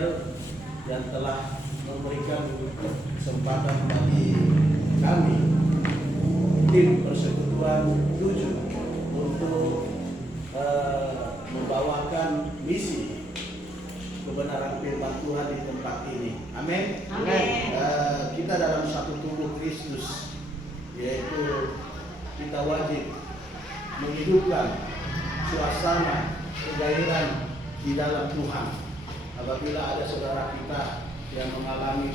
Daniel yang telah memberikan kesempatan bagi kami tim Persekutuan 7 untuk membawakan misi kebenaran firman Tuhan di tempat ini. Amin. Kita dalam satu tubuh Kristus, yaitu kita wajib menghidupkan suasana kegairan di dalam Tuhan. Apabila ada saudara kita yang mengalami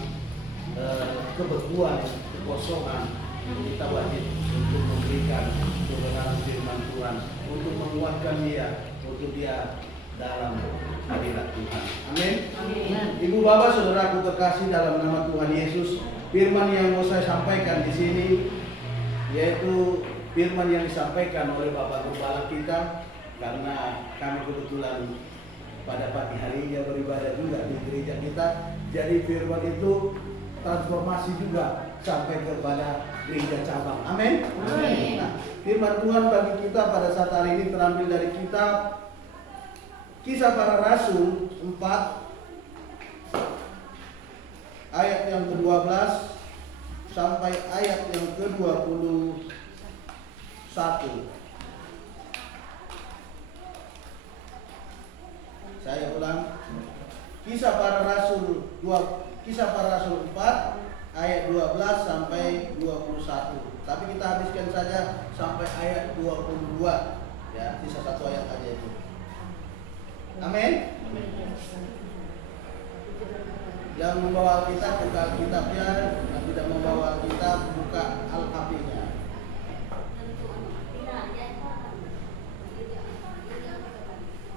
kebekuan, kekosongan, kita wajib untuk memberikan kebenaran firman Tuhan, untuk menguatkan dia, untuk dia dalam hadirat Tuhan. Amin. Ibu bapak saudaraku terkasih dalam nama Tuhan Yesus, firman yang mau saya sampaikan di sini yaitu firman yang disampaikan oleh Bapak Gembala kita, karena kami kebetulan pada pagi hari dia beribadah juga di gereja kita. Jadi firman itu transformasi juga sampai kepada gereja cabang. Amin. Nah, firman Tuhan bagi kita pada saat hari ini terambil dari kitab Kisah Para Rasul 4 ayat yang ke-12 sampai ayat yang ke-21. Saya ulang. Kisah Para Rasul 4 ayat 12 sampai 21. Tapi kita habiskan saja sampai ayat 22. Ya, sisa satu ayat aja itu. Amin. Yang membawa kita buka kitabnya, yang tidak membawa kita buka Alkitabnya.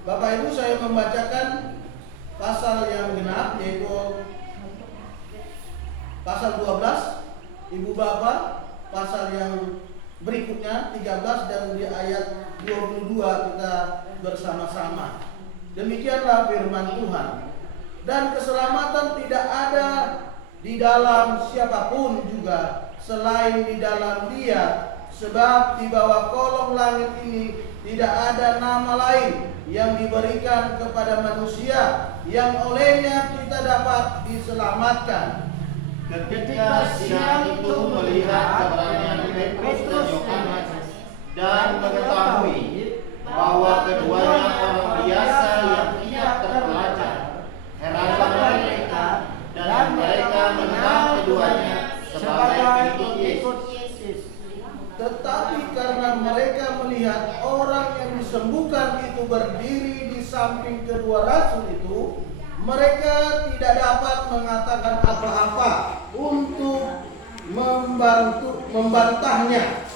Bapak Ibu, saya membacakan pasal yang genap, yaitu pasal 12. Ibu Bapak, pasal yang berikutnya 13 dan di ayat 22 kita bersama-sama. Demikianlah firman Tuhan. Dan keselamatan tidak ada di dalam siapapun juga selain di dalam Dia, sebab di bawah kolong langit ini tidak ada nama lain yang diberikan kepada manusia yang olehnya kita dapat diselamatkan. Ketika siang itu melihat keberadaan Petrus dan Yohanes dan mengetahui bahwa keduanya orang biasa yang tidak terpelajar, heranlah mereka dan mereka mengenal keduanya sebagai pengikut Yesus. Tetapi karena mereka melihat orang yang disembuhkan itu berdiri di samping kedua rasul itu, mereka tidak dapat mengatakan apa-apa untuk membantahnya.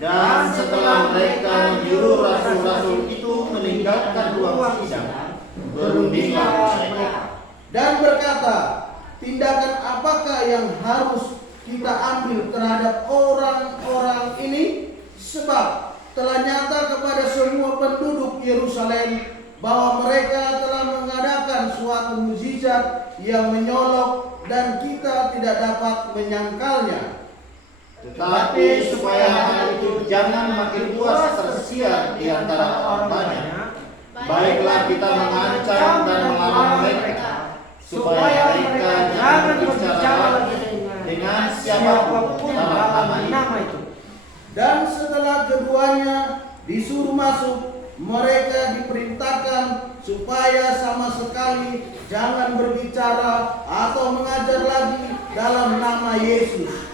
Dan setelah mereka menyuruh rasul-rasul itu meninggalkan ruang sidang, berundinglah mereka dan berkata, tindakan apakah yang harus kita ambil terhadap orang-orang ini? Sebab telah nyata kepada semua penduduk Yerusalem bahwa mereka telah mengadakan suatu mukjizat yang menyolok dan kita tidak dapat menyangkalnya. Tetapi supaya hal itu jangan makin luas tersiar di antara orang banyak, baiklah kita mengancam dan melarang mereka, supaya mereka jangan berbicara dengan siapapun dalam nama itu. Dan setelah keduanya disuruh masuk, mereka diperintahkan supaya sama sekali jangan berbicara atau mengajar lagi dalam nama Yesus.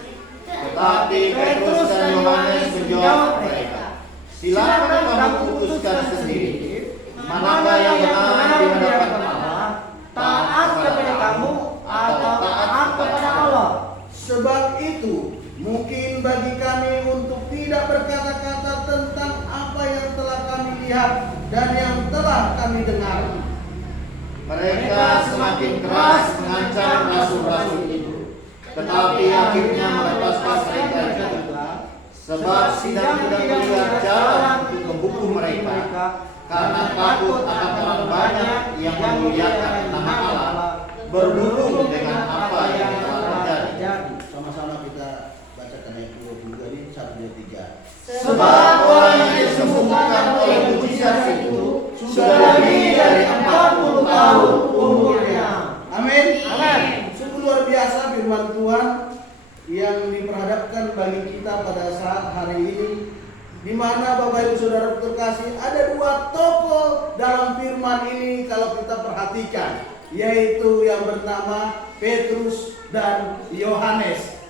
Tetapi Petrus dan Yohanes menjawab mereka, silakan kamu putuskan sendiri manakah yang benar di hadapan Allah, taat kepada kamu atau taat kepada Allah. Sebab itu mungkin bagi kami untuk tidak berkata-kata tentang apa yang telah kami lihat dan yang telah kami dengar. Mereka semakin keras mengancam rasul-rasul itu, tetapi akhirnya melepaskan mereka juga, sebab sidang tidak melihat jalan untuk membunuh mereka, karena takut akan orang banyak yang memuliakan nama Allah berhubung dengan apa yang telah terjadi. Sama-sama kita bacakan ayat 22 ini 1, 2, 3. Sebab orang yang disembuhkan oleh mujizat itu sudah lebih dari 40 tahun umurnya. di mana Bapak Ibu Saudara terkasih ada dua tokoh dalam firman ini kalau kita perhatikan, yaitu yang bernama Petrus dan Yohanes.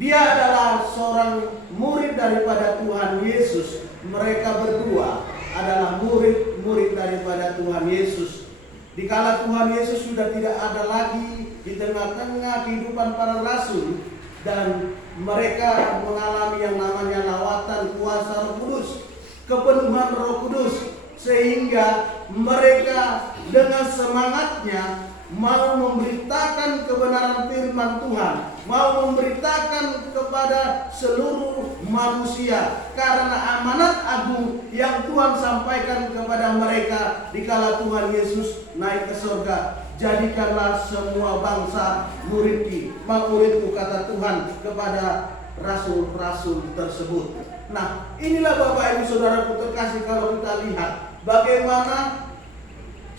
Dia adalah seorang murid daripada Tuhan Yesus. Mereka berdua adalah murid-murid daripada Tuhan Yesus. Dikala Tuhan Yesus sudah tidak ada lagi di tengah-tengah kehidupan para rasul, dan mereka mengalami yang namanya lawatan kuasa Roh Kudus, kepenuhan Roh Kudus, sehingga mereka dengan semangatnya mau memberitakan kebenaran firman Tuhan, mau memberitakan kepada seluruh manusia, karena amanat agung yang Tuhan sampaikan kepada mereka dikala Tuhan Yesus naik ke surga. Jadikanlah semua bangsa muridku, kata Tuhan kepada rasul-rasul tersebut. Nah, inilah Bapak Ibu Saudaraku terkasih, kalau kita lihat bagaimana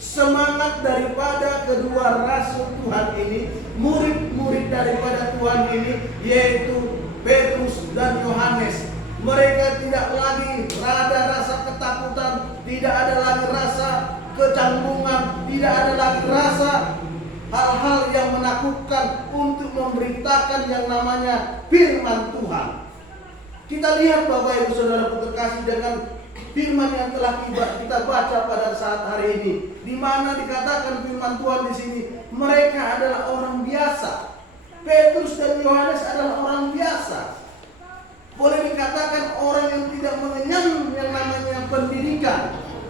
semangat daripada kedua rasul Tuhan ini, murid-murid daripada Tuhan ini, yaitu Petrus dan Yohanes. Mereka tidak lagi ada rasa ketakutan, tidak ada lagi rasa kecanggungan, tidak ada lagi rasa hal-hal yang menakutkan untuk memberitakan yang namanya firman Tuhan. Kita lihat Bapak Ibu Saudara terkasih dengan firman yang telah kita baca pada saat hari ini, di mana dikatakan firman Tuhan di sini, mereka adalah orang biasa. Petrus dan Yohanes adalah orang biasa. Boleh dikatakan orang yang tidak mengenyam yang namanya pendidikan,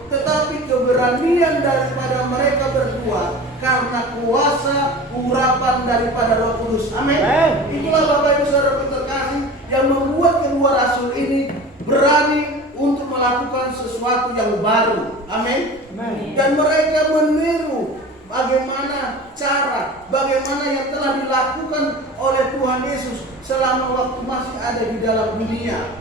tetapi keberanian daripada mereka berdua karena kuasa urapan daripada Roh Kudus. Amin. Itulah Bapak Ibu Saudara terkasih yang membuat kedua rasul ini berani untuk melakukan sesuatu yang baru. Amin. Dan mereka meniru bagaimana yang telah dilakukan oleh Tuhan Yesus selama waktu masih ada di dalam dunia.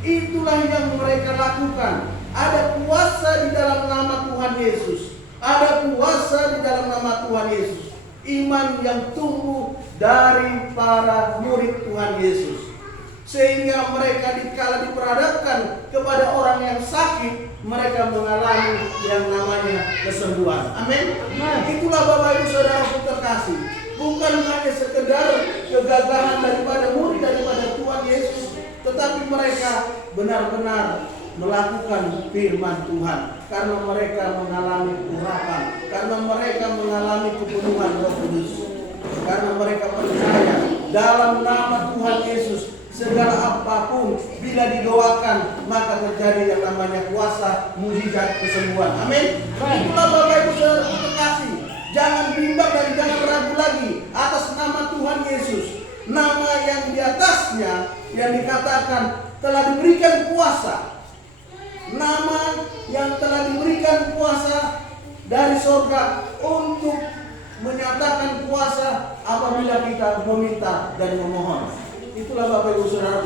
Itulah yang mereka lakukan. Ada kuasa di dalam nama Tuhan Yesus. Ada kuasa di dalam nama Tuhan Yesus. Iman yang tumbuh dari para murid Tuhan Yesus, sehingga mereka dikala diperhadapkan kepada orang yang sakit, mereka mengalami yang namanya kesembuhan. Amin. Itulah Bapak Ibu Saudara terkasih, bukan hanya sekedar kegagahan daripada murid daripada Tuhan Yesus, tetapi mereka benar-benar melakukan firman Tuhan karena mereka mengalami urapan, karena mereka mengalami kepenuhan Roh Kudus, karena mereka percaya dalam nama Tuhan Yesus segala apapun bila didoakan maka terjadi yang namanya kuasa mujizat kesembuhan. Amin. Itulah Bapak Ibu Saudara terkasih, jangan bimbang dan jangan ragu lagi atas nama Tuhan Yesus, nama yang di atasnya yang dikatakan telah diberikan kuasa, nama yang telah diberikan kuasa dari surga untuk menyatakan kuasa apabila kita meminta dan memohon. Itulah Bapak Ibu Saudara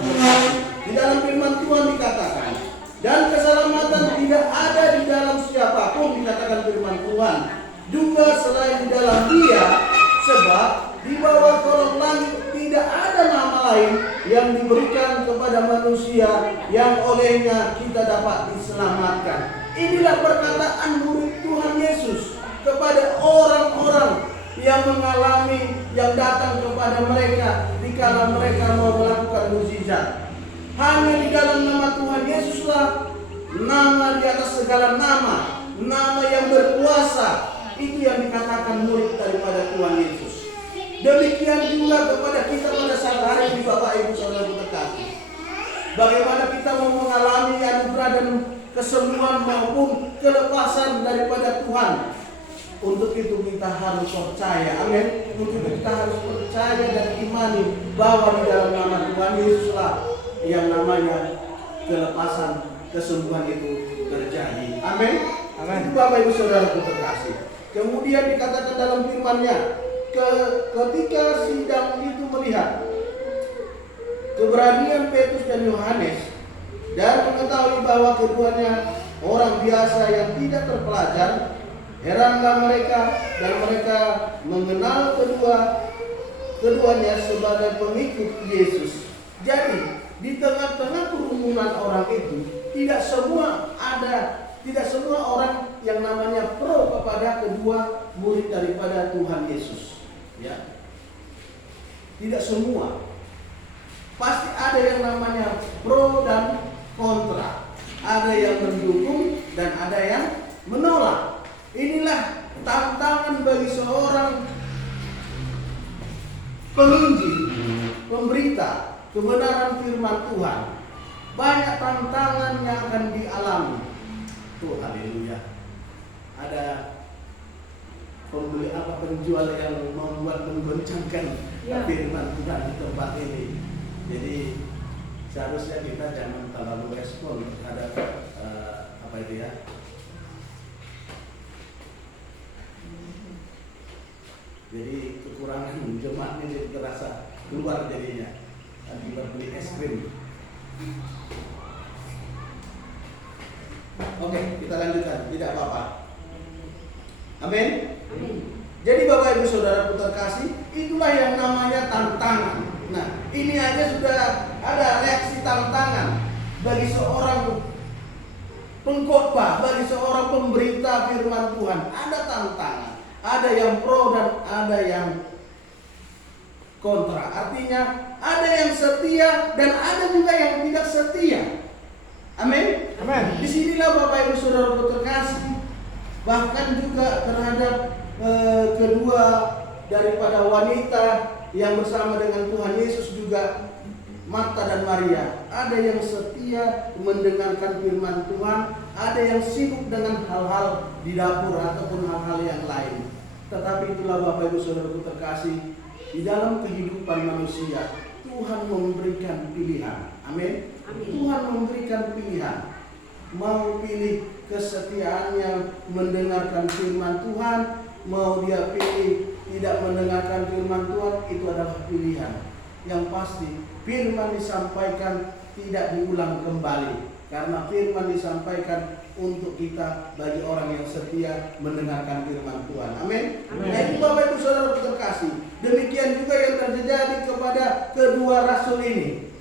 di dalam firman Tuhan dikatakan, dan keselamatan tidak ada di dalam siapapun, dikatakan firman Tuhan, juga selain di dalam Dia, sebab di bawah kolong langit tidak ada nama lain yang diberikan kepada manusia yang olehnya kita dapat diselamatkan. Inilah perkataan murid Tuhan Yesus kepada orang-orang yang mengalami, yang datang kepada mereka dikala mereka mau melakukan mukjizat. Hanya di dalam nama Tuhan Yesuslah, nama di atas segala nama, nama yang berkuasa, itu yang dikatakan murid daripada Tuhan Yesus. Demikian juga kepada kita pada saat hari ini Bapak Ibu Saudara terkasih. Bagaimana kita mau mengalami anugerah dan kesembuhan maupun kelepasan daripada Tuhan. Untuk itu kita harus percaya, amin. Untuk itu kita harus percaya dan imani bahwa di dalam nama Tuhan Yesuslah yang namanya kelepasan, kesembuhan itu terjadi. Amin. Amin. Itu Bapak Ibu Saudara terkasih. Kemudian dikatakan dalam firman-Nya, ketika sidang itu melihat keberanian Petrus dan Yohanes dan mengetahui bahwa keduanya orang biasa yang tidak terpelajar, heranlah mereka dan mereka mengenal keduanya sebagai pengikut Yesus. Jadi di tengah-tengah kerumunan orang itu tidak semua orang yang namanya pro kepada kedua murid daripada Tuhan Yesus. Ya. Tidak semua. Pasti ada yang namanya pro dan kontra. Ada yang mendukung dan ada yang menolak. Inilah tantangan bagi seorang penginjil, pemberita kebenaran firman Tuhan. Banyak tantangan yang akan dialami. Tuh, haleluya. Ada penjual yang membuat menggoncangkan firman Tuhan di tempat ini. Jadi seharusnya kita jangan terlalu respon terhadap apa itu ya. Jadi kekurangan jemaatnya jadi terasa keluar jadinya. Kita beli es krim. Oke, kita lanjutkan. Tidak apa-apa. Amin. Jadi Bapak Ibu Saudara terkasih, itulah yang namanya tantangan. Nah, ini aja sudah ada reaksi tantangan bagi seorang pengkhotbah, bagi seorang pemberita firman Tuhan. Ada tantangan, ada yang pro dan ada yang kontra. Artinya ada yang setia dan ada juga yang tidak setia. Amin. Amin. Disinilah Bapak Ibu Saudara terkasih, bahkan juga terhadap kedua daripada wanita yang bersama dengan Tuhan Yesus juga, Marta dan Maria. Ada yang setia mendengarkan firman Tuhan, ada yang sibuk dengan hal-hal di dapur ataupun hal-hal yang lain. Tetapi itulah Bapak Ibu Saudara terkasih, di dalam kehidupan manusia Tuhan memberikan pilihan. Amin. Tuhan memberikan pilihan. Mau pilih kesetiaannya mendengarkan firman Tuhan, mau dia pilih tidak mendengarkan firman Tuhan, itu adalah pilihan. Yang pasti firman disampaikan tidak diulang kembali, karena firman disampaikan untuk kita bagi orang yang setia mendengarkan firman Tuhan. Amin. Nah, itu Bapak Ibu Saudara terkasih. Demikian juga yang terjadi kepada kedua rasul ini.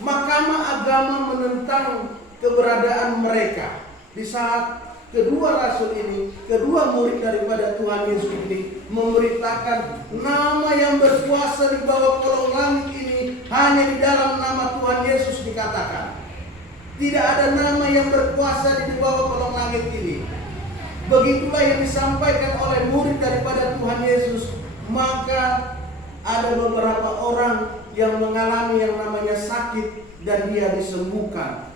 Mahkamah agama menentang keberadaan mereka di saat kedua rasul ini, kedua murid daripada Tuhan Yesus ini memberitakan nama yang berkuasa di bawah kolong langit ini hanya di dalam nama Tuhan Yesus dikatakan. Tidak ada nama yang berkuasa di bawah kolong langit ini. Begitulah yang disampaikan oleh murid daripada Tuhan Yesus. Maka ada beberapa orang yang mengalami yang namanya sakit dan dia disembuhkan.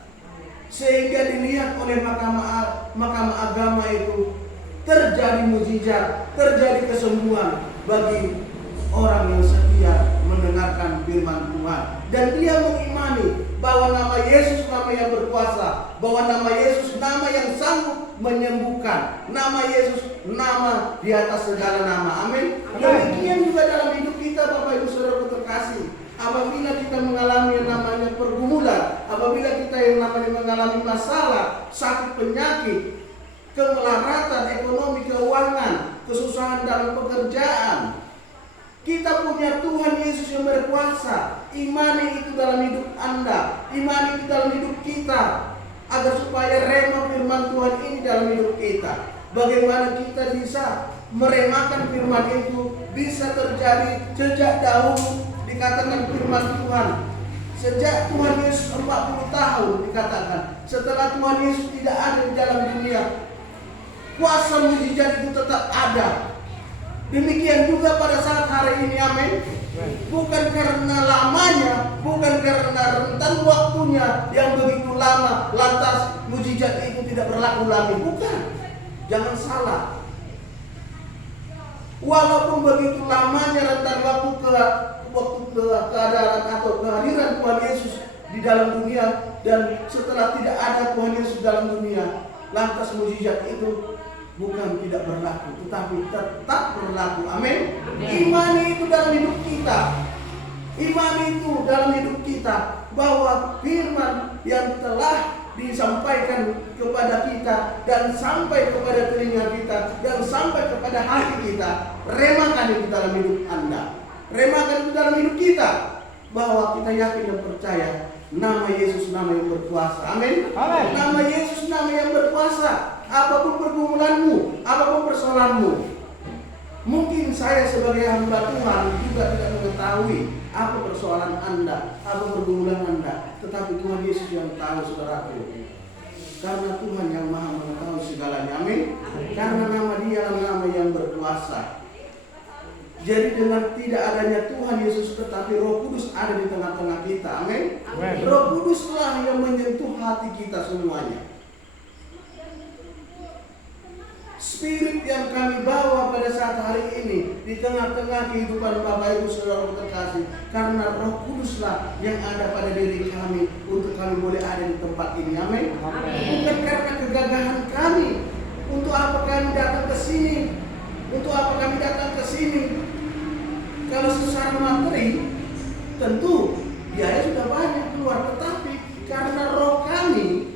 Sehingga dilihat oleh mahkamah agama itu terjadi mukjizat, terjadi kesembuhan bagi orang yang setia mendengarkan firman Tuhan. Dan dia mengimani bahwa nama Yesus nama yang berkuasa, bahwa nama Yesus nama yang sanggup menyembuhkan, nama Yesus nama di atas segala nama. Amin. Demikian juga dalam hidup kita Bapak Ibu Saudara terkasih. Apabila kita mengalami yang namanya pergumulan, apabila kita yang namanya mengalami masalah, sakit penyakit, kemelaratan ekonomi, keuangan, kesusahan dalam pekerjaan, kita punya Tuhan Yesus yang berkuasa. Imani itu dalam hidup Anda, imani itu dalam hidup kita, agar supaya rema firman Tuhan ini dalam hidup kita. Bagaimana kita bisa meremakan firman itu, bisa terjadi sejak dahulu. Dikatakan firman Tuhan, sejak Tuhan Yesus 40 tahun dikatakan, setelah Tuhan Yesus tidak ada di dalam dunia, kuasa mukjizat itu tetap ada. Demikian juga pada saat hari ini. Amin. Bukan karena lamanya, bukan karena rentan waktunya yang begitu lama, lantas mukjizat itu tidak berlaku lagi. Bukan. Jangan salah. Walaupun begitu lamanya rentan waktu keadaan atau kehadiran Tuhan Yesus di dalam dunia, dan setelah tidak ada Tuhan Yesus dalam dunia, lantas mukjizat itu bukan tidak berlaku, tetapi tetap berlaku. Amin. Imani itu dalam hidup kita. Imani itu dalam hidup kita bahwa firman yang telah disampaikan kepada kita dan sampai kepada telinga kita dan sampai kepada hati kita, remakan itu dalam hidup Anda. Remakan itu dalam hidup kita. bahwa kita yakin dan percaya nama Yesus nama yang berkuasa. Amin. Amin. Nama Yesus nama yang berkuasa. Apapun pergumulanmu, apapun persoalanmu. Mungkin saya sebagai hamba Tuhan juga tidak mengetahui apa persoalan Anda, apa pergumulan Anda. Tetapi Tuhan Yesus yang tahu, saudaraku. Karena Tuhan yang maha mengetahui segalanya. Amin. Karena nama Dia adalah nama yang berkuasa. Jadi dengan tidak adanya Tuhan Yesus, tetapi Roh Kudus ada di tengah-tengah kita. Amin. Roh Kuduslah yang menyentuh hati kita semuanya. Spirit yang kami bawa pada saat hari ini di tengah-tengah kehidupan Bapak Ibu Saudara terkasih, karena Roh Kuduslah yang ada pada diri kami untuk kami boleh ada di tempat ini. Amin. Bukan karena kegagahan kami. Untuk apa kami datang ke sini? Untuk apa kami datang ke sini? Kalau secara materi tentu biaya sudah banyak keluar, tetapi karena roh kami,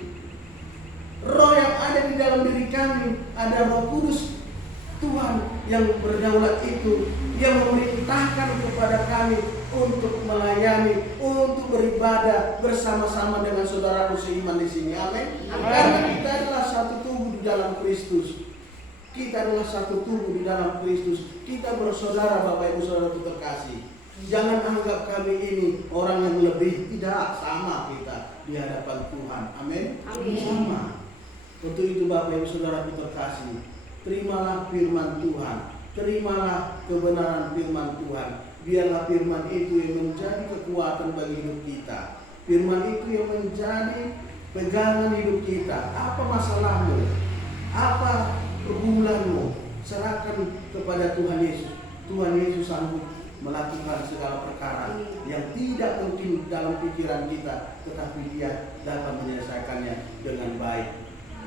roh yang ada di dalam diri kami, ada Roh Kudus Tuhan yang berdaulat itu, yang memerintahkan kepada kami untuk melayani, untuk beribadah bersama-sama dengan saudaraku seiman di sini. Amin. Karena kita adalah satu tubuh di dalam Kristus. Kita adalah satu tubuh di dalam Kristus. Kita bersaudara, Bapak Ibu Saudara terkasih. Jangan anggap kami ini orang yang lebih. Tidak, sama kita di hadapan Tuhan. Amin. Sama. Untuk itu Bapak Ibu Saudara terkasih, terimalah firman Tuhan, terimalah kebenaran firman Tuhan. Biarlah firman itu yang menjadi kekuatan bagi hidup kita. Firman itu yang menjadi pegangan hidup kita. Apa masalahmu? Apa pergumulanmu? Serahkan kepada Tuhan Yesus. Tuhan Yesus sanggup melakukan segala perkara yang tidak mungkin dalam pikiran kita, tetapi Dia dapat menyelesaikannya dengan baik.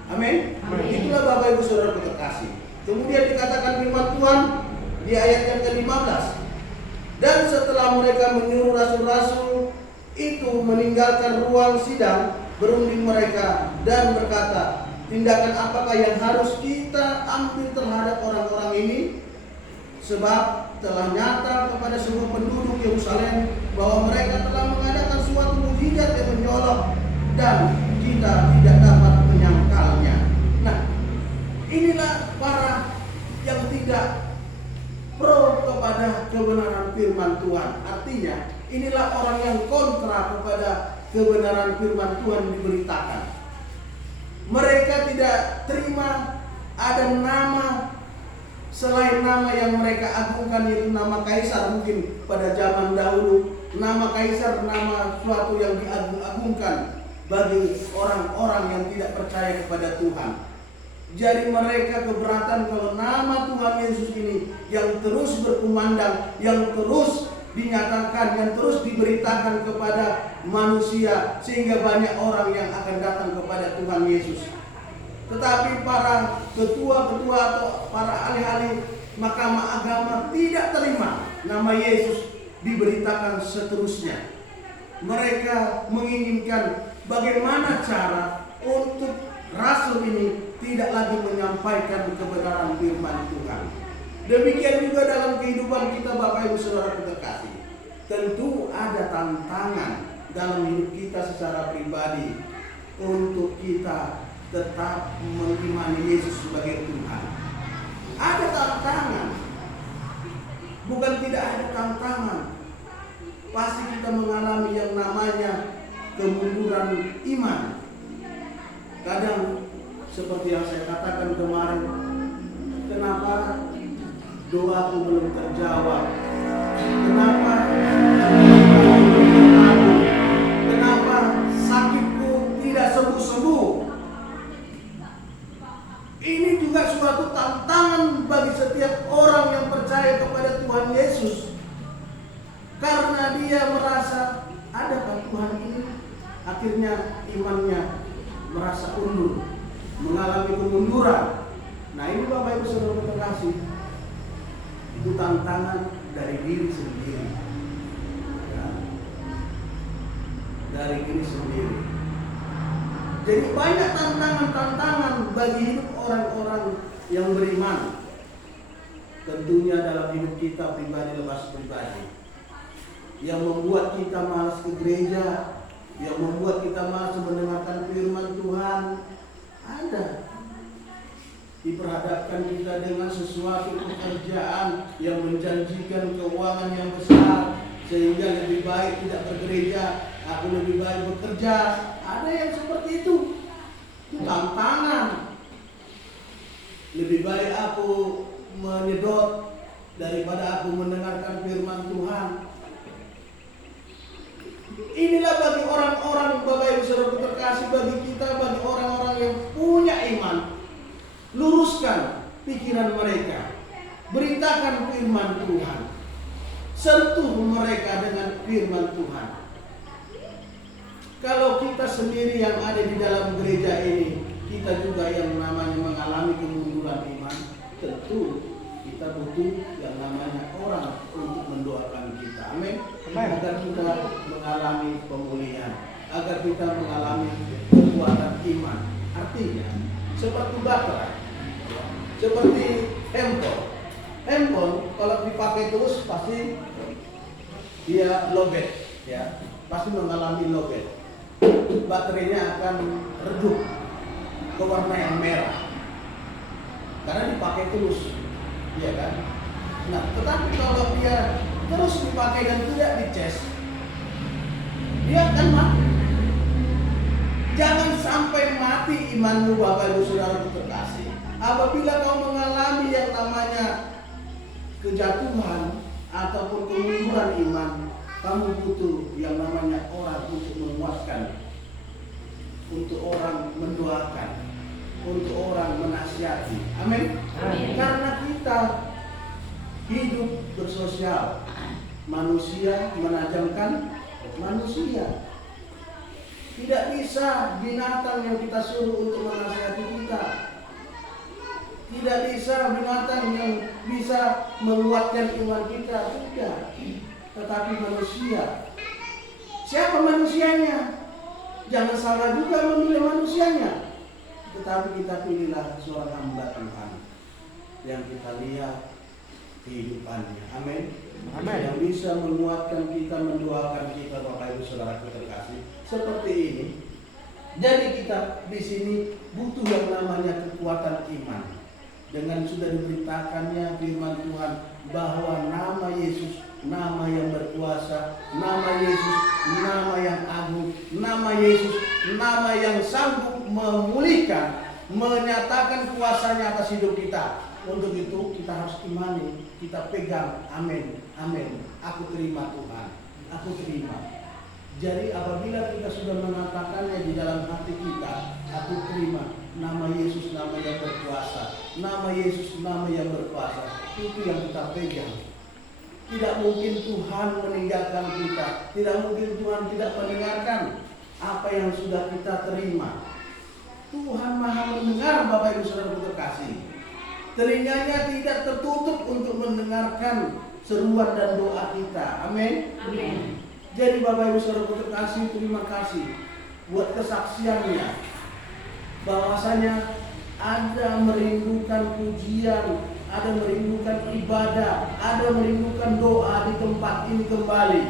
Amin. Itulah Bapak Ibu Saudara terkasih. Kemudian dikatakan firman Tuhan di ayat yang ke-15. Dan setelah mereka menyuruh rasul-rasul itu meninggalkan ruang sidang, berunding mereka dan berkata, tindakan apakah yang harus kita ambil terhadap orang-orang ini? Sebab telah nyata kepada semua penduduk Yerusalem bahwa mereka telah mengadakan suatu mukjizat yang menyolok dan kita tidak dapat menyangkalnya. Nah, inilah para yang tidak pro kepada kebenaran firman Tuhan. Artinya, inilah orang yang kontra kepada kebenaran firman Tuhan yang diberitakan. Mereka tidak terima ada nama selain nama yang mereka agungkan, yaitu nama Kaisar. Mungkin pada zaman dahulu nama Kaisar nama suatu yang diagung-agungkan bagi orang-orang yang tidak percaya kepada Tuhan. Jadi mereka keberatan kalau nama Tuhan Yesus ini yang terus berkumandang, yang terus dinyatakan, yang terus diberitakan kepada manusia, sehingga banyak orang yang akan datang kepada Tuhan Yesus. Tetapi para ketua-ketua atau para ahli-ahli mahkamah agama tidak terima nama Yesus diberitakan seterusnya. Mereka menginginkan bagaimana cara untuk rasul ini tidak lagi menyampaikan kebenaran firman Tuhan. Demikian juga dalam kehidupan kita Bapak Ibu Saudara terkasih. Tentu ada tantangan dalam hidup kita secara pribadi untuk kita tetap mengimani Yesus sebagai Tuhan. Ada tantangan. Bukan tidak ada tantangan. Pasti kita mengalami yang namanya kemunduran iman. Kadang seperti yang saya katakan kemarin, kenapa doaku belum terjawab? Kenapa sakitku tidak sembuh-sembuh? Ini juga suatu tantangan bagi setiap orang yang percaya kepada Tuhan Yesus. Karena dia merasa, adakah Tuhan ini? Akhirnya imannya merasa undur, mengalami kemunduran. Nah, ini Bapak Ibu Saudara terkasih, itu tantangan dari diri sendiri, ya. Dari diri sendiri. Jadi banyak tantangan-tantangan bagi hidup orang-orang yang beriman. Tentunya dalam hidup kita pribadi lepas pribadi. yang membuat kita malas ke gereja, yang membuat kita malas mendengarkan firman Tuhan. Ada. Diperhadapkan kita dengan sesuatu pekerjaan yang menjanjikan keuangan yang besar, sehingga lebih baik tidak bergereja, aku lebih baik bekerja. Ada yang seperti itu. Itu tantangan. Lebih baik aku menyedot daripada aku mendengarkan firman Tuhan. Inilah bagi orang-orang, Bapak Ibu Saudara terkasih, bagi kita, bagi orang-orang yang punya iman. Luruskan pikiran mereka. Beritakan firman Tuhan. Sentuh mereka dengan firman Tuhan. Kalau kita sendiri yang ada di dalam gereja ini, kita juga yang namanya mengalami kemunduran iman, tentu kita butuh yang namanya orang untuk mendoakan kita. Amin. Agar kita mengalami pemulihan, agar kita mengalami kekuatan iman. Artinya seperti baterai, seperti handphone. Handphone kalau dipakai terus pasti dia lowbat, ya, pasti mengalami lowbat. Baterainya akan redup ke warna yang merah karena dipakai terus, ya kan? Nah, tetapi kalau dia terus dipakai dan tidak dicas, dia akan mati. Jangan sampai mati imanmu, Bapak Ibu Saudara terkasih. Apabila kau mengalami yang namanya kejatuhan ataupun kemunduran iman, kamu butuh yang namanya orang untuk menguatkan, untuk orang mendoakan, untuk orang menasihati. Amin. Karena kita hidup bersosial, manusia menajamkan manusia. Tidak bisa binatang yang kita suruh untuk menasihati kita. Tidak bisa binatang yang bisa menguatkan iman kita. Tidak. Tetapi manusia. Siapa manusianya? Jangan salah juga memilih manusianya. Tetapi kita pilihlah seorang hamba Tuhan yang kita lihat kehidupannya. Amin. Amin. Yang bisa menguatkan kita, mendoakan kita, Bapak Ibu Saudara terkasih. Seperti ini. Jadi kita di sini butuh yang namanya kekuatan iman. Dengan sudah diberitakannya firman Tuhan bahwa nama Yesus, nama yang berkuasa, nama Yesus, nama yang agung, nama Yesus, nama yang sanggup memulihkan, menyatakan kuasanya atas hidup kita. Untuk itu kita harus imani, kita pegang. Amin, amin. Aku terima Tuhan, aku terima. Jadi apabila kita sudah mengatakannya di dalam hati kita, aku terima nama Yesus, nama yang berkuasa, nama Yesus, nama yang berkuasa, itu yang kita pegang. Tidak mungkin Tuhan meninggalkan kita, tidak mungkin Tuhan tidak mendengarkan apa yang sudah kita terima. Tuhan Maha mendengar, Bapak Ibu Saudara terkasih. Telinganya tidak tertutup untuk mendengarkan seruan dan doa kita. Amin. Amin. Jadi Bapak Ibu Saudara terkasih, terima kasih buat kesaksiannya, bahwasanya ada merindukan pujian, ada merindukan ibadah, ada merindukan doa di tempat ini kembali.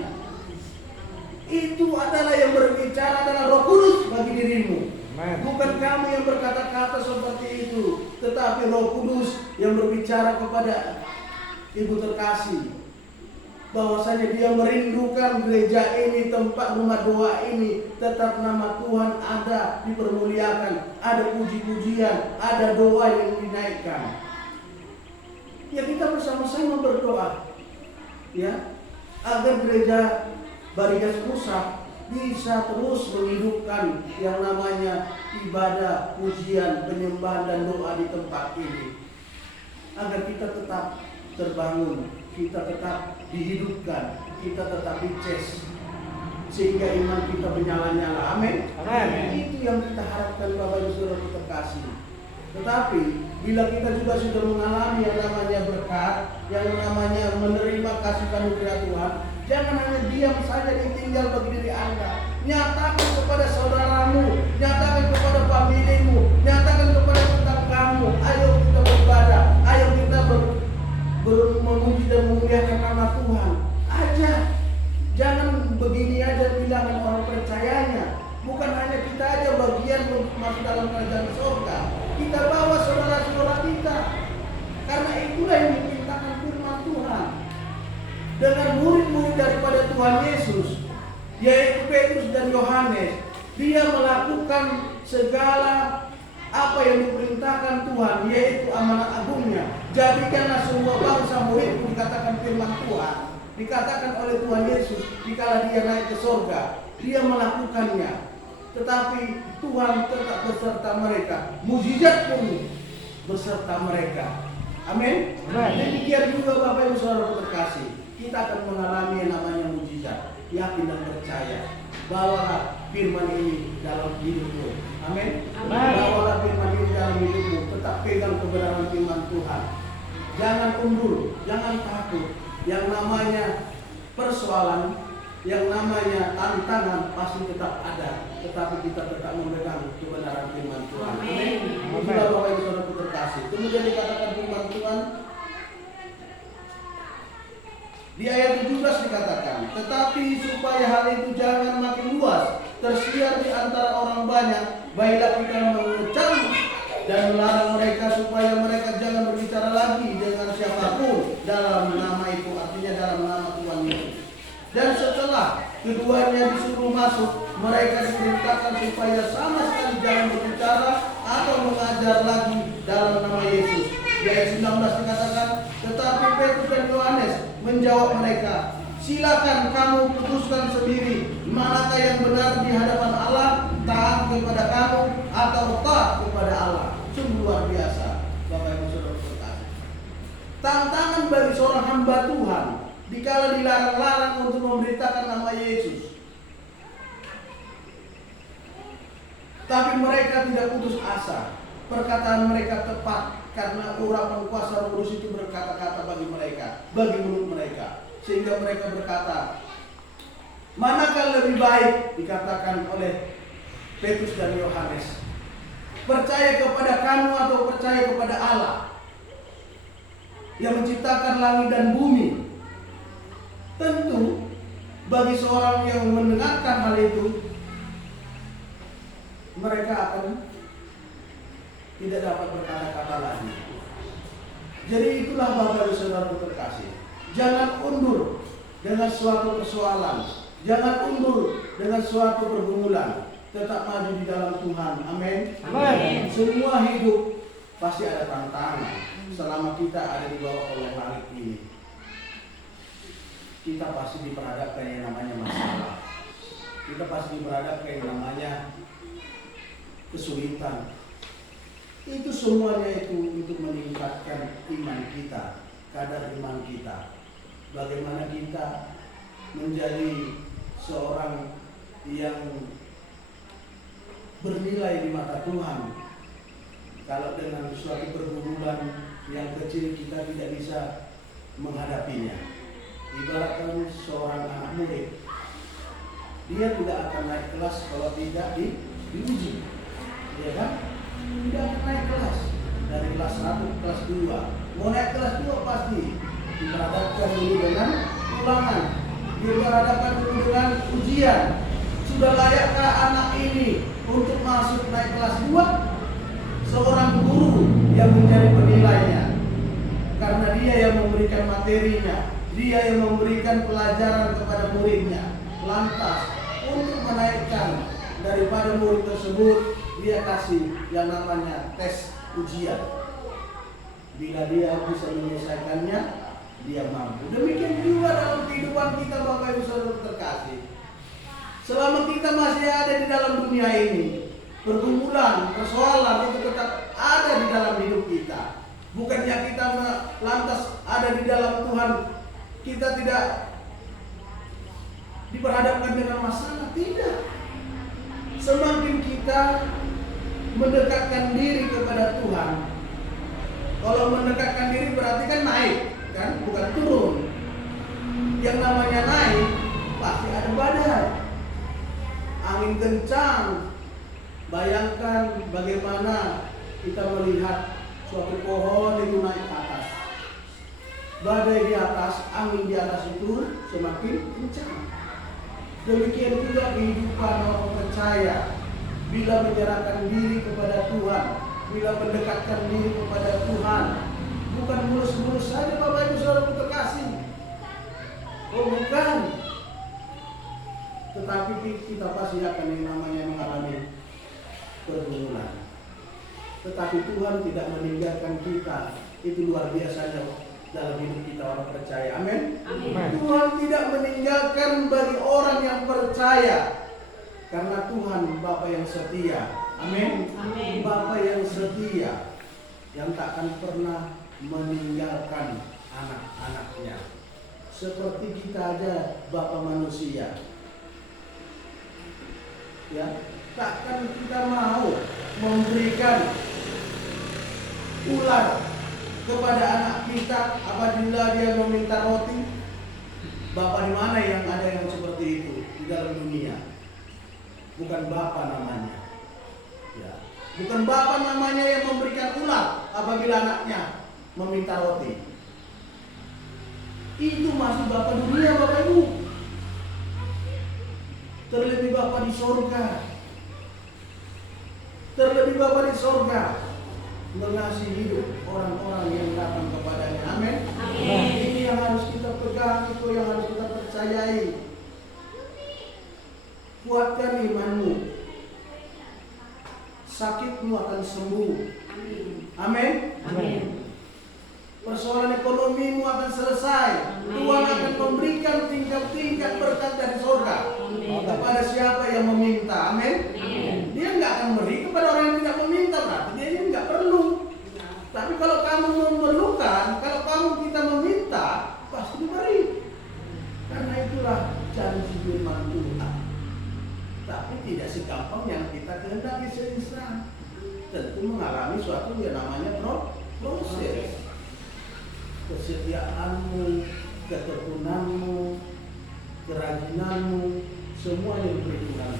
Itu adalah yang berbicara adalah Roh Kudus bagi dirimu. Bukan kamu yang berkata-kata seperti itu, tetapi Roh Kudus yang berbicara kepada ibu terkasih, bahwasanya dia merindukan gereja ini, tempat rumah doa ini, tetap nama Tuhan ada dipermuliakan, ada puji-pujian, ada doa yang dinaikkan. Ya kita bersama-sama berdoa, ya, agar gereja Barigas Pusat bisa terus menghidupkan yang namanya ibadah, pujian, penyembahan dan doa di tempat ini, agar kita tetap terbangun, kita tetap dihidupkan, kita tetap dicas, sehingga iman kita menyala-nyala. Amin. Amin. Itu yang kita harapkan, Bapak Ibu Saudara terkasih. Tetapi bila kita juga sudah mengalami yang namanya berkat, yang namanya menerima kasih karunia Tuhan, jangan hanya diam saja ditinggal bagi diri Anda. Nyatakan kepada saudaramu, nyatakan kepada familimu, nyatakan kepada tetanggamu. Ayo kita beribadah, ayo kita memuji dan memuliakan nama Tuhan. Ajak. dengan murid-murid daripada Tuhan Yesus, yaitu Petrus dan Yohanes. Dia melakukan segala apa yang diperintahkan Tuhan, yaitu amanat agungnya. Jadikanlah semua bangsa muridku, dikatakan firman Tuhan, dikatakan oleh Tuhan Yesus dikala dia naik ke sorga. Dia melakukannya, tetapi Tuhan tetap beserta mereka. Mujizat pun beserta mereka. Amin. Demikian juga Bapak Ibu Saudara terkasih, kita akan mengalami yang namanya mujizat. Yakin dan percaya, bawalah firman ini dalam hidupmu. Amin. Bawalah firman ini dalam hidupmu. Tetap pegang kebenaran firman Tuhan. Jangan undur, jangan takut. Yang namanya persoalan, yang namanya tantangan pasti tetap ada, tetapi kita tetap memegang kebenaran firman Tuhan. Amin. Itulah Bapak Ibu Saudara terkasih. Kemudian dikatakan firman Tuhan di ayat 17 dikatakan, tetapi supaya hal itu jangan makin luas, tersiar di antara orang banyak, baiklah kita mengecam dan melarang mereka supaya mereka jangan berbicara lagi dengan siapapun dalam nama itu, artinya dalam nama Tuhan Yesus. Dan setelah keduanya disuruh masuk, mereka diperintahkan supaya sama sekali jangan berbicara atau mengajar lagi dalam nama Yesus. Di ayat 19 dikatakan, tetapi Petrus dan Yohanes menjawab mereka, silakan kamu putuskan sendiri manakah yang benar di hadapan Allah, taat kepada kamu atau taat kepada Allah. Sungguh luar biasa Bapak Ibu Saudara terkasih. Tantangan bagi seorang hamba Tuhan dikala dilarang-larang untuk memberitakan nama Yesus, tapi mereka tidak putus asa. Perkataan mereka tepat karena urapan kuasa Roh Kudus itu berkata-kata bagi mereka, bagi mulut mereka, sehingga mereka berkata, manakah lebih baik, dikatakan oleh Petrus dan Yohanes, percaya kepada kamu atau percaya kepada Allah yang menciptakan langit dan bumi? Tentu bagi seorang yang mendengarkan hal itu, mereka akan tidak dapat berkata-kata lagi. Jadi itulah Bapak Ibu Saudara terkasih, jangan undur dengan suatu persoalan, jangan undur dengan suatu pergumulan, tetap maju di dalam Tuhan. Amin. Amin. Semua hidup pasti ada tantangan selama kita ada di bawah kolong langit ini. Kita pasti diperhadapkan yang namanya masalah, kita pasti diperhadapkan yang namanya kesulitan. Itu semuanya itu untuk meningkatkan iman kita, kadar iman kita. Bagaimana kita menjadi seorang yang bernilai di mata Tuhan. Kalau dengan suatu pergumulan yang kecil kita tidak bisa menghadapinya. Ibaratkan seorang anak murid, dia tidak akan naik kelas kalau tidak diuji, ya kan? Tidak akan naik kelas dari kelas 1 ke kelas 2. Mau naik kelas 2 pasti diperhadapkan dulu dengan ulangan, diperhadapkan dulu dengan ujian. Sudah layakkah anak ini untuk masuk naik kelas 2? Seorang guru yang menjadi penilainya, karena dia yang memberikan materinya, dia yang memberikan pelajaran kepada muridnya. Lantas untuk menaikkan daripada murid tersebut, dia kasih yang namanya tes ujian. Bila dia bisa menyelesaikannya, dia mampu. Demikian juga dalam kehidupan kita Bapak Ibu Saudara terkasih. Selama kita masih ada di dalam dunia ini, pergumulan, persoalan itu tetap ada di dalam hidup kita. Bukannya kita lantas ada di dalam Tuhan, kita tidak diperhadapkan dengan masalah. Tidak. Semakin kita mendekatkan diri kepada Tuhan, kalau mendekatkan diri berarti kan naik, kan? Bukan turun. Yang namanya naik pasti ada badai, angin kencang. Bayangkan bagaimana kita melihat suatu pohon itu naik ke atas, badai di atas, angin di atas itu semakin kencang. Demikian juga kehidupan orang percaya. Bila menyerahkan diri kepada Tuhan, bila mendekatkan diri kepada Tuhan, bukan mulus-mulus saja Bapak Ibu Saudara terkasih. Bukan. Tetapi kita pasti akan yang namanya mengalami pergumulan. Tetapi Tuhan tidak meninggalkan kita. Itu luar biasanya dalam hidup kita orang percaya. Amin. Tuhan tidak meninggalkan bagi orang yang percaya. Karena Tuhan Bapa yang setia. Amin. Bapa yang setia, yang tak akan pernah meninggalkan anak-anaknya. Seperti kita aja Bapa manusia. Ya, takkan kita mau memberikan ular kepada anak kita apabila dia meminta roti. Bapa di mana yang ada yang seperti itu di dalam dunia? Bukan Bapa namanya. Ya, bukan Bapa namanya yang memberikan ular apabila anaknya meminta roti. Itu masih Bapa dunia, Bapak Ibu. Terlebih Bapa di sorga. Terlebih Bapa di sorga mengasihi hidup orang-orang yang datang kepadanya. Amin. Ini yang harus kita pegang, itu yang harus kita percayai. Kuatkan imanmu. Sakitmu akan sembuh. Amin. Persoalan ekonomimu akan selesai. Tuhan akan memberikan tingkat-tingkat berkat dari surga kepada siapa yang meminta. Amin. Dia nggak akan beri kepada orang yang tidak meminta, berarti dia nggak perlu. Tapi kalau kamu memerlukan, kalau kamu kita meminta, pasti diberi. Karena itulah janji firman Tuhan. Tapi tidak segampang yang kita kehendaki seinstan. Tentu mengalami suatu yang namanya proses. Kesetiaanmu, ketekunanmu, kerajinanmu, semuanya diberi Tuhan.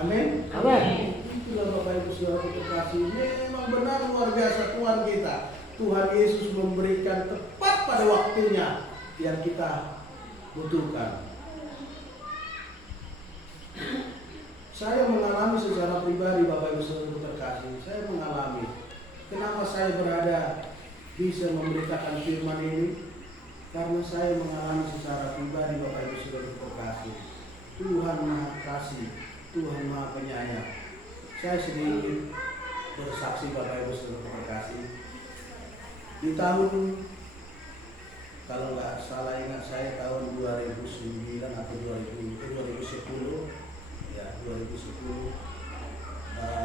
Amin. Itulah Bapak Ibu Saudara terkasih. Memang benar luar biasa Tuhan kita. Tuhan Yesus memberikan tepat pada waktunya yang kita butuhkan. Saya mengalami secara pribadi Bapak Ibu Saudara terkasih. Saya mengalami. Kenapa saya bisa memberitakan firman ini? Karena saya mengalami secara pribadi Bapak Ibu Saudara terkasih. Tuhan Maha Kasih, Tuhan Maha Penyayang. Saya sendiri bersaksi Bapak Ibu Saudara terkasih. Di tahun, kalau nggak salah ingat saya tahun 2009 atau 2010, ya 2010.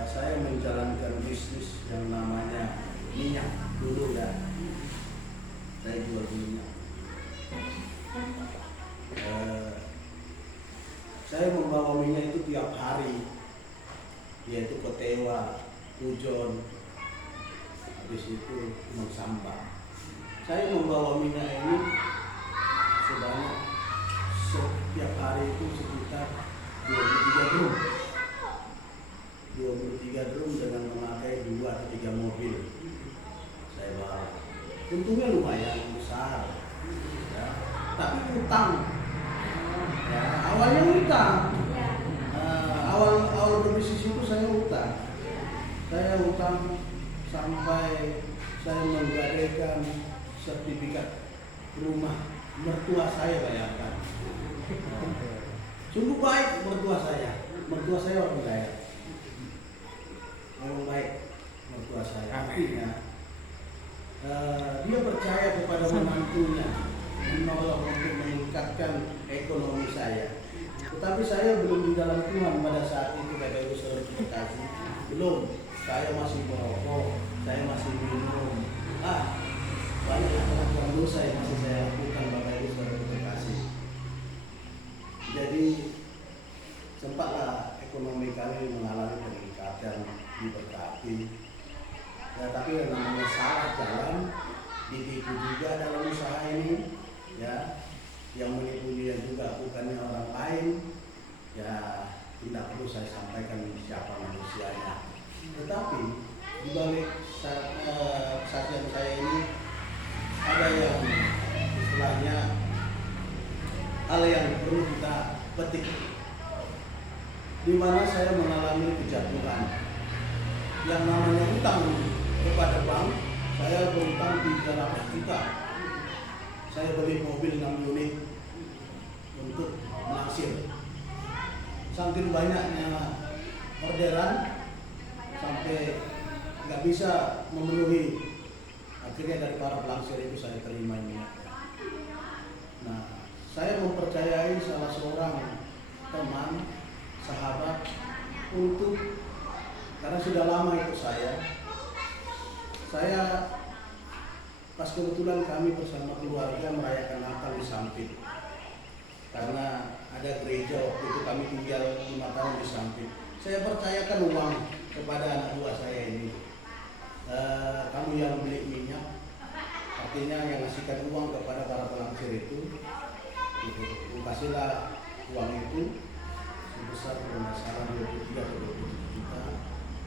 Saya menjalankan bisnis yang namanya minyak dulu ya. Saya jual minyak. Saya membawa minyak itu tiap hari, yaitu ke Tewa, Pujon, habis itu Sampang. Saya membawa minyak ini sebanyak setiap hari itu sekitar 23 drum. 23 drum dengan memakai 2 atau 3 mobil saya bawa. Untungnya lumayan besar, ya. Tapi utang, ya. Awalnya utang. Awal berbisnis itu saya utang. Saya utang sampai saya menggadaikan sertifikat rumah mertua saya, bayangkan. Sungguh baik mertua saya. Mertua saya orang kaya. Memang baik mertua saya. Artinya dia percaya kepada menantunya, menolong untuk meningkatkan ekonomi saya. Tetapi saya belum di dalam Tuhan pada saat itu, Bapak Ibu Saudara terkasih. Belum. Saya masih merokok, saya masih minum. Banyak hal-hal dosa yang masih saya lakukan, Bapak Ibu Saudara terkasih. Jadi sempatlah ekonomi kami mengalami peningkatan, diberkati. Ya, tapi yang namanya salah jalan, ditipu juga dalam usaha ini, ya. Yang menipu dia juga bukannya orang lain, ya tidak perlu saya sampaikan siapa manusianya. Tetapi di balik sajian saya ini ada yang istilahnya hal yang perlu kita petik, di mana saya mengalami kejatuhan. Yang namanya utang kepada bank, saya berutang 300 juta. saya beli mobil 6 unit untuk melangsir. Saking banyaknya orderan sampai nggak bisa memenuhi, akhirnya dari para pelangsir itu saya terima minyaknya. Nah, saya mempercayai salah seorang teman, sahabat, karena sudah lama ikut saya pas kebetulan kami bersama keluarga merayakan Natal di Sampit. Karena ada gereja waktu itu, kami tinggal 5 tahun di Sampit. Saya percayakan uang kepada anak buah saya ini. Kamu yang beli minyak, artinya yang ngasihkan uang kepada para pelangsir itu, kasihlah uang itu sebesar pemasaran 23 atau 27 juta.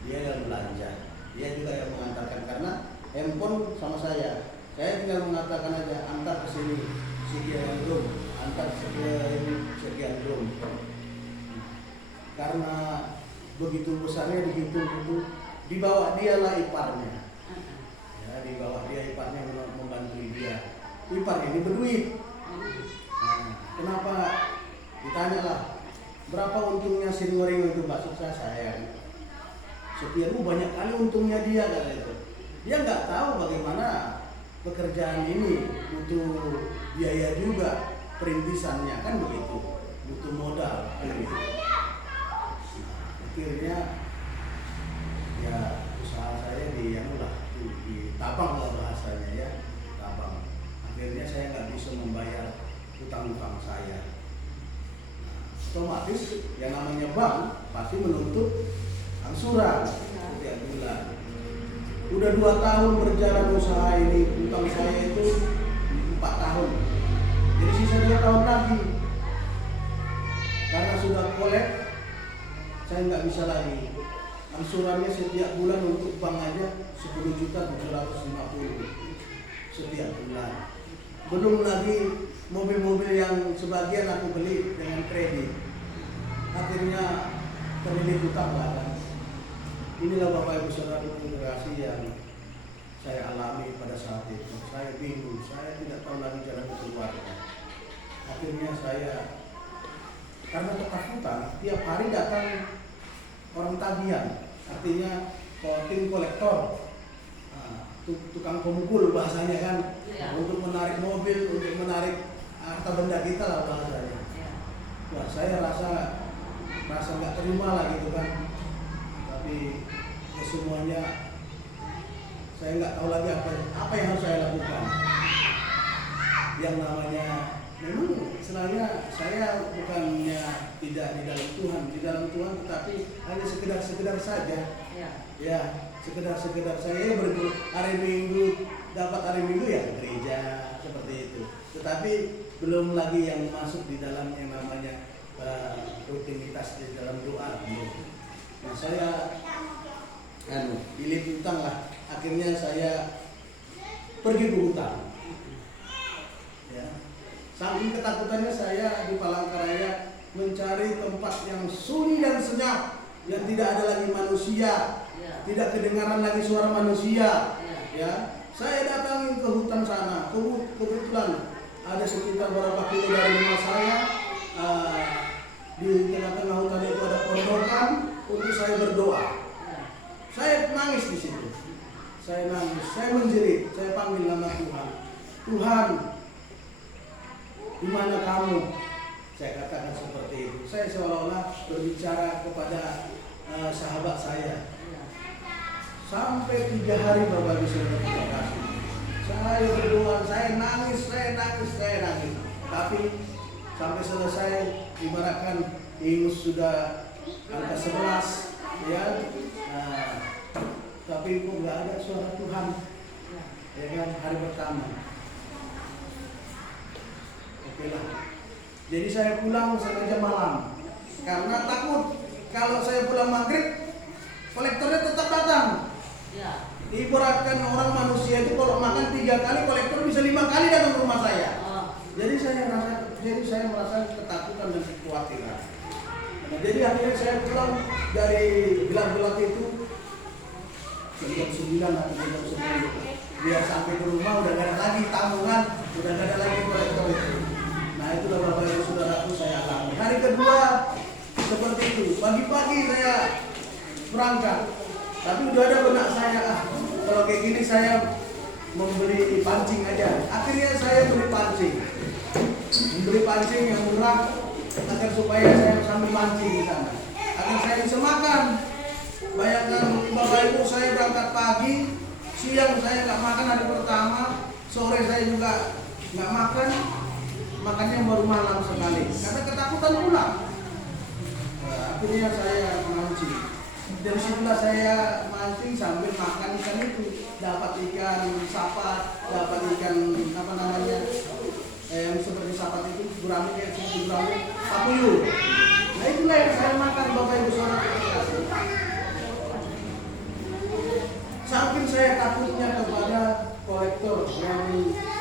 Dia yang belanja, dia juga yang mengantarkan, karena handphone sama saya tinggal mengatakan aja, antar ke sini sekian drum, antar sekian drum. Karena begitu besarnya, begitu dibawa dialah iparnya, ya, dibawa dia iparnya membantu dia. Ipar ini berduit. Nah, kenapa? Ditanyalah, berapa untungnya si goreng itu, maksud saya. Sepianmu banyak kali untungnya dia, kata itu. Dia nggak tahu bagaimana pekerjaan ini butuh biaya juga, perintisannya kan begitu, butuh modal kan begitu. Akhirnya ya usaha saya ditabang lah bahasanya ya, tabang. Akhirnya saya nggak bisa membayar utang-utang saya. Otomatis yang namanya bank pasti menuntut angsuran setiap bulan. Udah 2 tahun berjalan usaha ini, utang saya itu 4 tahun. Jadi sisa 2 tahun lagi. Karena sudah kolek, saya nggak bisa lagi. Angsurannya setiap bulan untuk bank aja 10.750.000 setiap bulan. Belum lagi mobil-mobil yang sebagian aku beli dengan kredit. Akhirnya terlilit utang lah kan. Inilah Bapak Ibu Saudara generasi yang saya alami pada saat itu. Saya bingung, saya tidak tahu lagi jalan keluarnya. Akhirnya saya, karena ketakutan, tiap hari datang orang tagihan, artinya tim kolektor, tukang pemukul bahasanya kan, untuk menarik mobil, untuk menarik harta benda kita lah bahasanya. Wah, saya rasa nggak terima lah gitu kan. Tapi ya semuanya saya nggak tahu lagi apa yang harus saya lakukan. Yang namanya memang sebenarnya saya bukannya tidak di dalam Tuhan, tetapi hanya sekedar saja. Ya, sekedar saya hari Minggu dapat hari Minggu ya ke gereja seperti itu. Tetapi belum lagi yang masuk di dalam yang namanya rutinitas di dalam doa. Nah, saya pilih utang lah. Akhirnya saya pergi berhutang. Ya. Saking ketakutannya saya di Palangkaraya mencari tempat yang sunyi dan senyap, yang tidak ada lagi manusia, tidak kedengaran lagi suara manusia. Ya, saya datang ke hutan sana. Kebetulan ada sekitar berapa kilo dari rumah saya. Di tengah-tengah hutan itu ada pondokan untuk saya berdoa. Saya nangis di situ. Saya nangis, saya menjerit, saya panggil nama Tuhan. Tuhan, di mana kamu? Saya katakan seperti itu. Saya seolah-olah berbicara kepada sahabat saya. Sampai 3 hari Bapak bisa berterima. Saya berdoa, saya nangis. Tapi sampai selesai, ibaratkan Ingus sudah angka 11, ya. Tapi kok nggak ada suara Tuhan, ya kan, hari pertama. Oke lah. Jadi saya pulang sengaja malam karena takut kalau saya pulang maghrib, kolektornya tetap datang. Ibaratkan orang manusia itu kalau makan 3 kali, kolektor bisa 5 kali datang ke rumah saya. Jadi saya merasa ketakutan dan kekhawatiran. Nah, jadi akhirnya saya pulang dari gelap-gelap itu jam 9 atau jam 10. Biar sampai ke rumah udah gak ada lagi tabungan, udah gak ada lagi kolektor itu. Nah itulah Bapak Ibu Saudaraku saya alami. Hari kedua seperti itu. Pagi-pagi saya berangkat, tapi udah ada benak saya, kalau kayak gini saya membeli pancing aja. Akhirnya saya beli pancing, membeli pancing yang murah agar supaya saya sambil mancing di sana, agar saya bisa makan. Bayangkan Bapak Ibu, saya berangkat pagi, siang saya nggak makan hari pertama, sore saya juga nggak makan, makannya baru malam sekali karena ketakutan pulang. Akhirnya saya mancing. Dari situlah saya mancing sambil makan ikan itu. Dapat ikan sapat, dapat ikan apa namanya, yang seperti sapat itu, gurame kayak seperti gurame, papuyu. Nah itulah yang saya makan Bapak Ibu Saudara. Saking saya takutnya kepada kolektor yang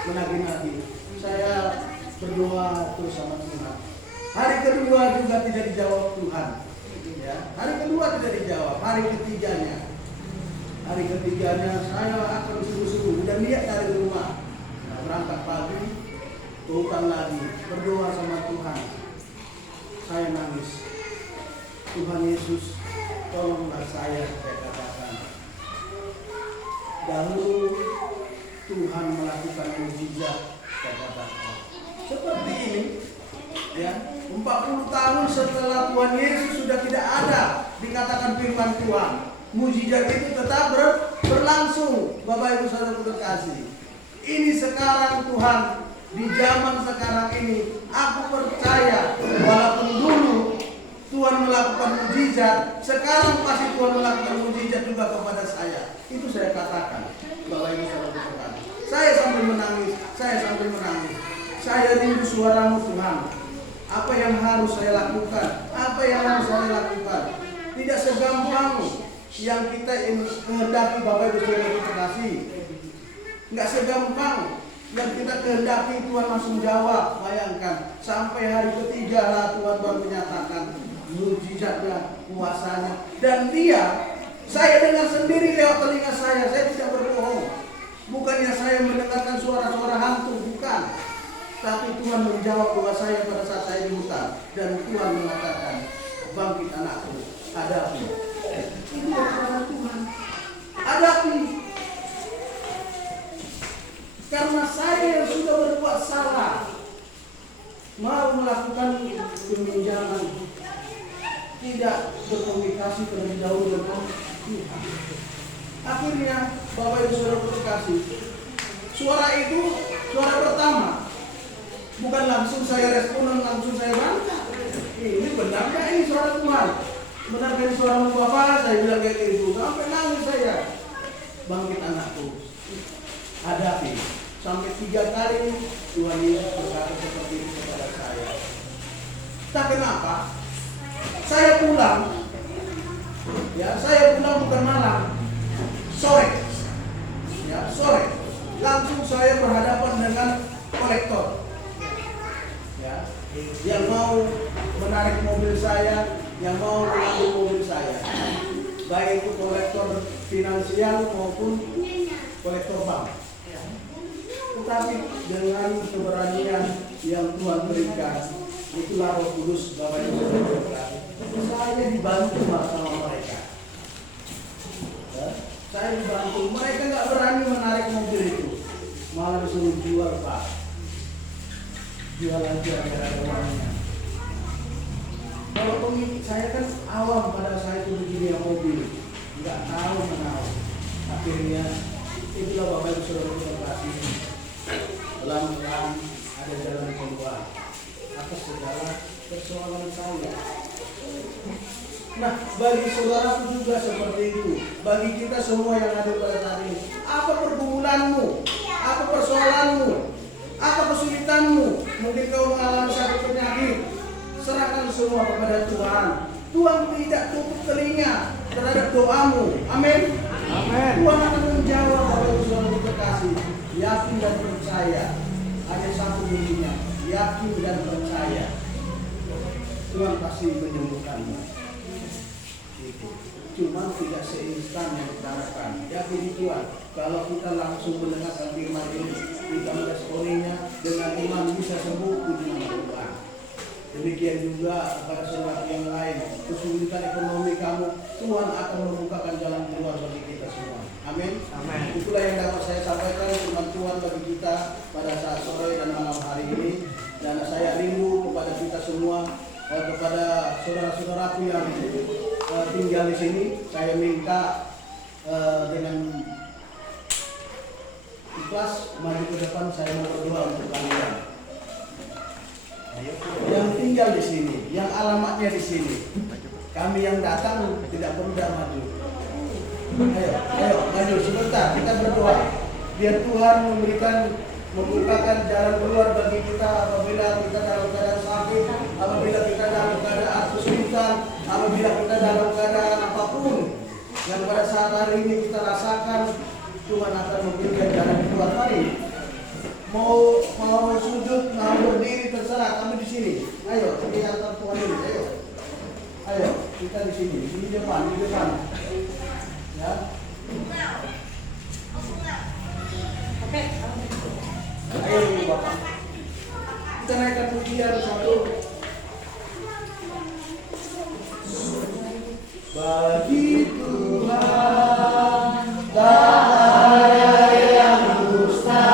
menagih-nagih, saya berdoa terus sama Tuhan. Hari kedua juga tidak dijawab Tuhan. Ya, hari kedua tidak dijawab. Hari ketiganya saya akan suruh-suruh dan lihat dari rumah. Nah, berangkat pagi, ke hutan lagi, berdoa sama Tuhan. Saya nangis. Tuhan Yesus, tolonglah saya katakan. Dahulu Tuhan melakukan mujizat, saya katakan. Seperti ini, ya, 40 tahun setelah Tuhan Yesus sudah tidak ada, dikatakan firman Tuhan, mujizat itu tetap berlangsung. Bapak Ibu Saudara terkasih, ini sekarang Tuhan, di zaman sekarang ini, aku percaya walaupun dulu Tuhan melakukan mujizat, sekarang pasti Tuhan melakukan mujizat juga kepada saya. Itu saya katakan, Bapak Ibu Saudara terkasih. Saya sambil menangis, saya rindu suaramu Tuhan. Apa yang harus saya lakukan? Tidak segampang yang kita kehendaki, Bapak Ibu Saudara terkasih. Enggak segampang yang kita kehendaki Tuhan langsung jawab. Bayangkan, sampai hari ketiga lah Tuhan baru menyatakan mujizatnya, kuasanya. Dan saya dengar sendiri lewat telinga saya tidak berbohong. Bukannya saya mendengarkan suara-suara hantu, bukan. Tapi Tuhan menjawab doa saya pada saat saya di hutan. Dan Tuhan mengatakan, bangkit anakku, hadapi. Ini adalah Tuhan. Hadapi. Karena saya yang sudah berbuat salah, mau melakukan peminjaman, tidak berkomunikasi terlebih dahulu dengan Tuhan. Akhirnya, Bapak Ibu Saudara terkasih, suara itu suara pertama. Bukan langsung saya respon dan langsung saya bantah. Ini benar nggak ini suara Tuhan? Benar kan suara Bapak? Saya bilang kayak gitu. Sampai nangis saya. Bangkit anakku, hadapi. Sampai 3 kali Tuhan Yesus berkata seperti itu kepada saya. Tak kenapa? Saya pulang. Ya, saya pulang bukan malam, sore. Ya, sore. Langsung saya berhadapan dengan kolektor. Ya, yang mau menarik mobil saya, yang mau mengambil mobil saya, baik itu kolektor finansial maupun kolektor bank. Tetapi dengan keberanian yang Tuhan berikan, itulah Roh Kudus, Bapak Ibu Saudara, saya dibantu sama mereka. Ya, saya dibantu. Mereka nggak berani menarik mobil itu, malah disuruh jual, Pak. Jual aja biar ada uangnya. Kalau pemilik saya kan awam pada saat itu begini mobil, nggak tahu menau. Akhirnya itulah Bapak Ibu Saudara terkasih. Pelan-pelan ada jalan keluar atas segala persoalan saya. Nah, bagi saudaraku juga seperti itu. Bagi kita semua yang ada pada saat ini, apa pergumulanmu? Apa persoalanmu? Apa kesulitanmu? Mungkin kau mengalami satu penyakit. Serahkan semua kepada Tuhan. Tuhan tidak tutup telinga terhadap doamu. Amin. Amin. Tuhan akan menjawab kalau saudara terkasih. Yakin dan percaya. Ada satu bunyinya. Yakin dan percaya. Tuhan pasti menyembuhkanmu. cuma tidak seinstan yang kita harapkan. Ya puji Tuhan, kalau kita langsung mendengarkan firman ini, kita meresponinya dengan iman bisa sembuh, puji nama Tuhan. Demikian juga kepada saudara yang lain, kesulitan ekonomi kamu, Tuhan akan membukakan jalan keluar bagi kita semua. Amin. Amin. Itulah yang dapat saya sampaikan firman Tuhan bagi kita pada saat sore dan malam hari ini. Dan saya rindu kepada kita semua, kepada saudara-saudaraku yang tinggal di sini, saya minta dengan ikhlas maju ke depan, saya mau berdoa untuk kalian yang tinggal di sini, yang alamatnya di sini. Kami yang datang tidak perlu maju. Ayo maju sebentar, kita berdoa biar Tuhan membukakan jalan keluar bagi kita apabila kita dalam keadaan sakit, apabila kita dalam keadaan kesulitan, apabila kita dalam keadaan apapun yang pada saat hari ini kita rasakan. Tuhan akan memberikan jalan keluar. Mari mau sujud, mau berdiri, terserah, kami di sini. Ayo, ini antar Tuhan ini. Ayo, kita di sini depan, ya. Ayo ini Bapak. Kita naikkan pujian satu. Bagi Tuhan tak ada yang dusta.